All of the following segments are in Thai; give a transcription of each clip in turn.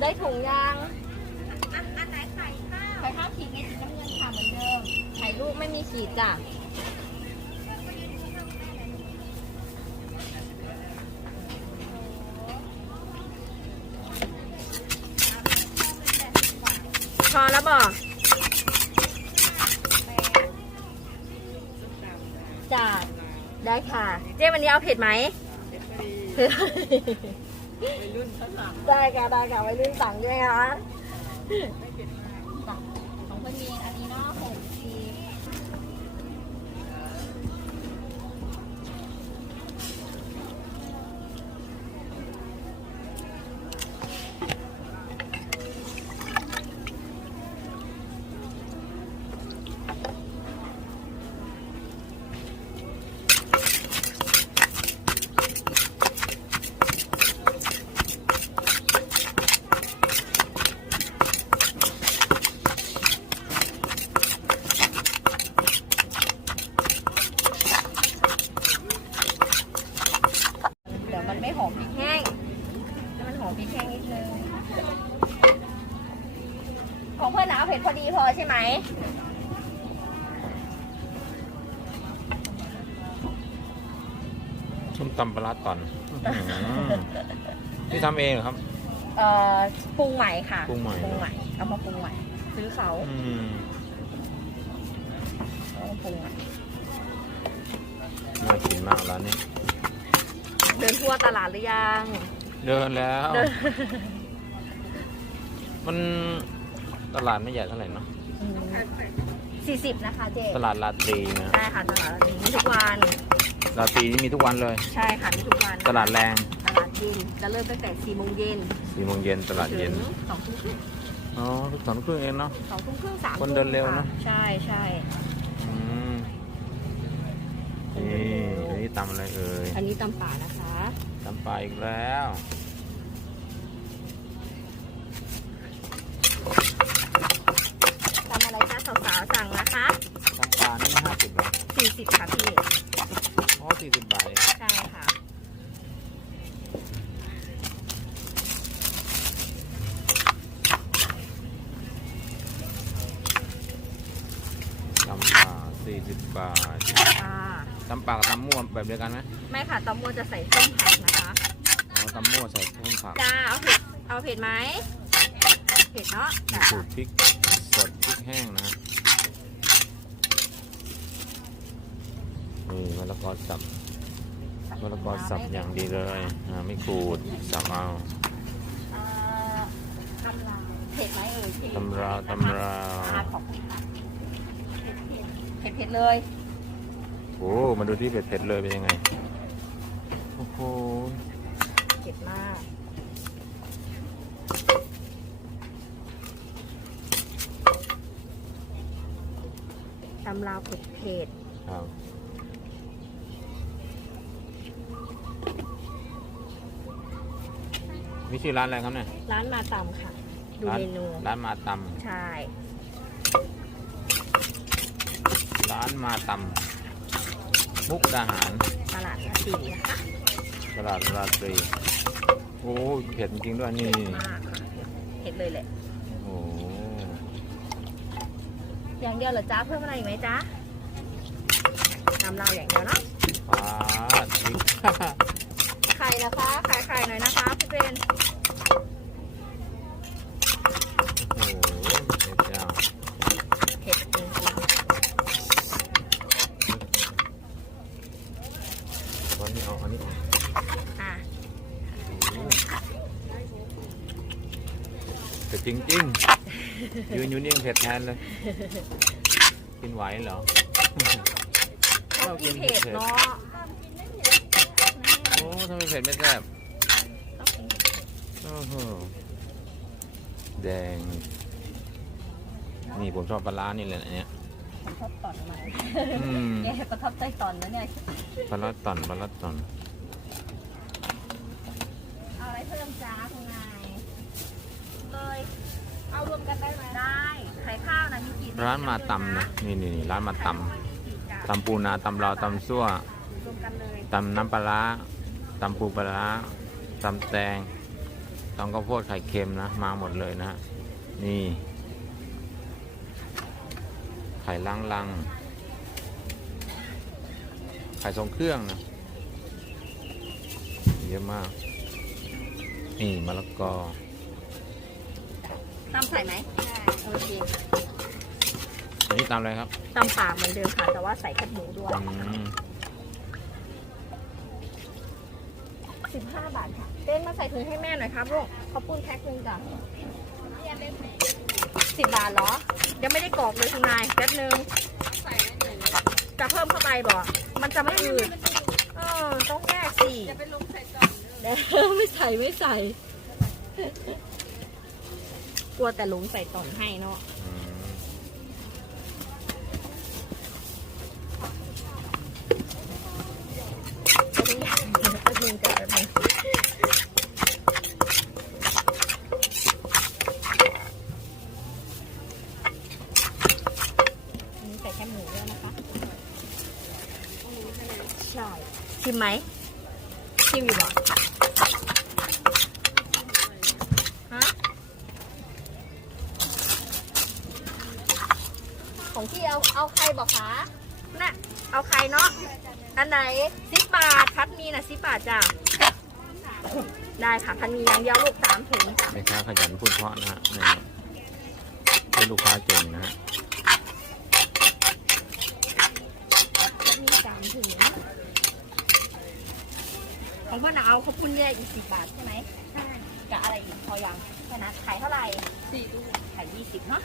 ได้ถุงยางอันอันไหนไข่ข้าวไข่ข้าวขีดเม็ดสีน้ำเงินค่ะเหมือนเดิมไข่ลูกไม่มีขีดจ้ะพอแล้วบอกจ้ะได้ค่ะ เจ๊วันนี้เอาเผ็ดไหม ได้ค่ะได้ค่ะไว้รุ่นสั่งด้วยนะคะสั่งของเพื่อนมีอันนี้เนาะหกทีเดี๋ยวมันไม่หอมพริกแห้งให้มันห อมพริกแห้งนิดนึง ของเพื่อนนะเอาเผ็ดพอดีพอใช่ไหมส้มตำปลาร้าตอนอื้อหือนี่ทำเองเหรอครับ เอ่อปรุงใหม่ค่ะปรุงใหม่ปรุงใหม่ เอามาปรุงใหม่ ซื้อเขาอืมเอามาปรุงใหม่น่ากินมากร้านนี้ เดินทั่วตลาดหรือยัง เดินแล้วเดินมันตลาดไม่ใหญ่เท่าไหร่เนาะ สี่สิบนะคะเจ๊ตลาดลาตรีนะใช่ค่ะตลาดนี้มีทุกวัน ลาตรีนี่มีทุกวันเลย ใช่ค่ะมีทุกวันตลาดแรง ตลาดเย็นจะเริ่มตั้งแต่สี่โมงเย็นสี่โมงเย็นตลาดเย็น ถึงสองทุ่มครึ่งอ๋อทุกสองครึ่งเองเนาะ สองทุ่มครึ่งสามคนเดินเร็วทุ่มเนอะค่ใช่ใช่อืมนี่อันนี้ตำอะไรเอ่ย อันนี้ตำป่านะคะ ตำปลาอีกแล้ว ตำอะไรจ้าสาวๆสั่งนะคะตำปลานี่ห้าสิบเหรอสี่สิบค่ะพี่ อ๋อสี่สิบบาทเองใช่ค่ะ ตำปลาสี่สิบบาทค่ะ ตำปลากับตำมั่วแบบเดียวกันไหมไม่ค่ะตำมัวจะใส่ส้มผักนะคะ อ๋อตำมั่วใส่ส้มผัก จ้า เอาเผ็ด เอาเผ็ดไหมเผ็ดเนาะมีจ้าสูตรพริกสดพริกแห้งนะนี่มะละกอสับมะละกอสับอย่างดีเลยอ่าไม่ขูดสับเอาเอ่อกำลังเผ็ดไหมเอ่ยพี่ตำราวตำราวอ่าขอบคุณค่ะเผ็ดๆเผ็ดๆเลยโอ้มาดูที่เผ็ดๆเลยเป็นยังไงโอ้โหเผ็ดมากตำลาวเผ็ดครับมีชื่อร้านอะไรครับเนี่ย ๆร้านมาตำค่ะ ดูร้านเมนู ร้านมาตใช่ำร้านมาตำมุกดาหาร ตลาดนาตีนะคะตลาดราตรี โอ้เผ็ดจริงๆด้วยนี่ มากค่ะเผ็ดเลยแหละ โอ้ อย่างเดียวเหรอจ้าเพิ่มอะไรอีกไหมจ้าตำลาวอย่างเดียวเนาะปลาพริกไข่นะคะไข่ไข่หน่อยนะคะพี่เป็นโอ้โหเผ็ดจังเผ็ดจริงวันนี้เอาอันนี้ออกๆอะเผ็ดจริงๆ ยืนอยู่นี่ยังเผ็ดแทนเลย กินไหวเหรอชอบกินเผ็ดเนาะโอ้ทำไมเผ็ดไม่แซ่บต้องกินโอ้โหแดง นี่ผมชอบปลาร้านี่แหละอันเนี่ยผมชอบตอนมันอืมแกประทับใจตอนนั้นเนี่ยปลาร้าต่อนปลาร้าต่อนเอาอะไรเพิ่มจ้าคุณนายเลย เอารวมกันได้ไหมได้ไข่ข้าวนะมีกี่ร้านมาตำนะนี่นี่นี่ร้านมาตำตำปูนาตำลาวตำซั่วรวมกันเลยตำน้ำปลาร้าตำปูปลาร้าตำแตงตองข้าวโพดไข่เค็มนะ มาหมดเลยนะฮะนี่ ไข่ลังลังไข่ทรงเครื่องนะเยอะมาก นี่มะละกอ ตำใส่ไหมโอเคอันนี้ตามอะไรครับตำป่าเหมือนเดิมค่ะ แต่ว่าใส่แคบหมูด้วยอืมสิบห้าบาทค่ะเต้นมาใส่ถุงให้แม่หน่อยครับลูกขอบคุณแพ็คหนึงจ้ะสิบบาทเหรอ ยังไม่ได้กรอกเลยคุณนายแป๊บนึงจะเพิ่มเข้าไปบ่มันจะไม่อืดเออต้องแยกสิจะไปลงใส่ก่อนเด้อไม่ใส่ไม่ใส่ กลัวแต่หลุงใส่ต่อนให้เนาะนึงแต่แค่หมูด้วยนะคะช่ชิมไหมชิมอยู่บ่ ของพี่เอาเอาใครบอกคะน่ะเอาใครเนาะอันไหนสิบบาทพัดมีนะสิบบาทจ้ะได้ค่ะพันมีอย่างเดียวลูกสามถุงจ้ะแม่ค้าขยันพูดเพราะนะฮะนี่เป็นลูกค้าเก่งนะฮะพัดมีสามถุงของพ่อหนาเอาเขาวปุ้นแยกอีกสิบบาทใช่ไหมใช่กับอะไรอีกพอยังแค่นั้นขายเท่าไหร่สี่ลูกขายยี่สิบเนาะ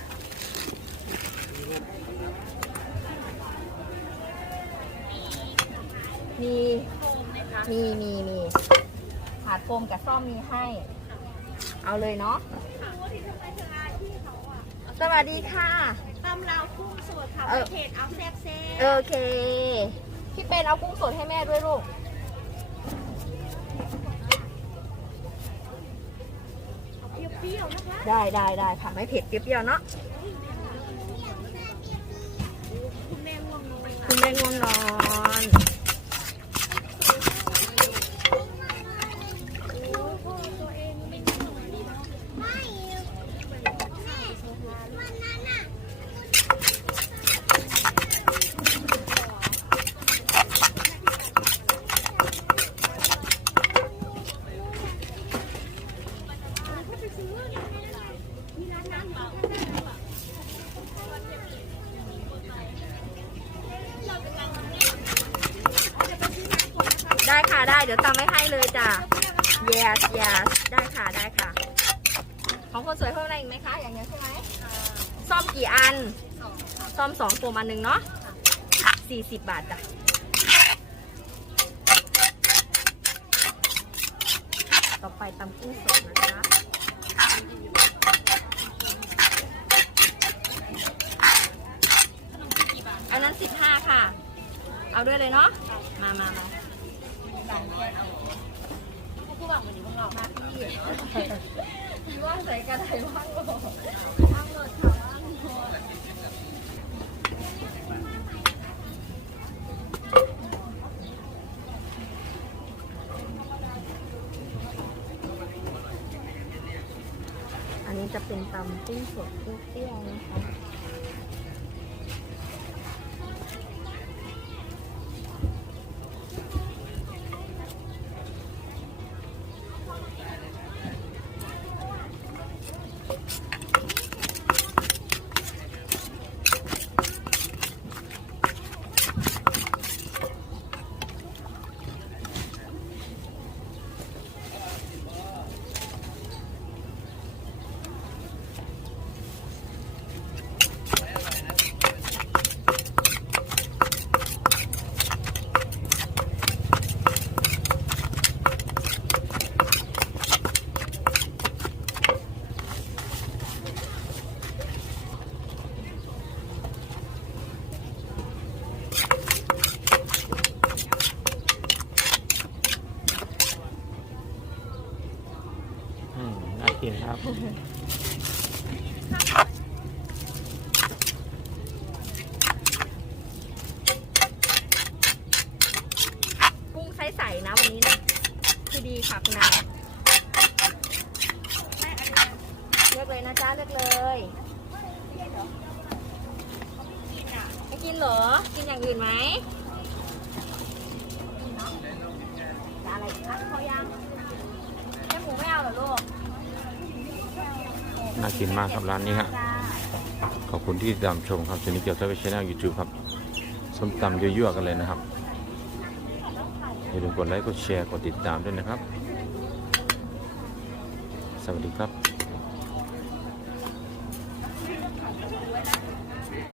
มีโฟมนะคะมีมีมีถาดโฟมกับซ่อมมีให้ เอาเลยเนาะรู้ที่ทำไมเธออาที่เขาอะสวัสดีค่ะตำลาวกุ้งสดค่ะเออเพจเอาแซ่บแซ่โอเค พี่เป็นเอากุ้งสดให้แม่ด้วยลูกเปรี้ยวๆนะคะ ได้ได้ได้ค่ะไม่เผ็ดเปรี้ยวๆเนาะ คุณแม่ง่วงนอน ตัวเองไม่นอนดีเนาะ ได้ค่ะได้เดี๋ยวตามไม่ให้เลยจ้ะ yes yes ได้ค่ะได้ค่ะ ของคนสวยเพิ่มอะไรอีกไหมคะ อย่างเงี้ยใช่ไหมซ่อมกี่อัน ซ่อมสองโฟมอันหนึ่งเนาะสี่สิบบาทจ้ะต่อไปตำกุ้งสดนะคะอันนั้นสิบห้าค่ะ เอาด้วยเลยเนาะ มามามาผู้บังมันอยู่ข้างนอกมาพี่พี่ว่าใส่ กระไดว่างโหลว่างโลดค่ะว่างโลดอันนี้จะเป็นตำกุ้งสดเปรี้ยวนะคะ อืมน่ากินครับ กุ้งไซส์ใสนะวันนี้นะคือดีค่ะคุณนายนะจ๊ะเลือกเลย กินเหรอ กินอย่างอื่นไหมอะไรกคะเขายังแค่หมูไม่เอาเหรอลูกน่ากินมากครับร้านนี้ฮะขอบคุณที่ติดตามชมครับชนิดเกี่ยวกับช่องยูทูบครับส้มตำยั่วๆกันเลยนะครับอย่าลืมกดไลค์กดแชร์กดติดตามด้วยนะครับ สวัสดีครับ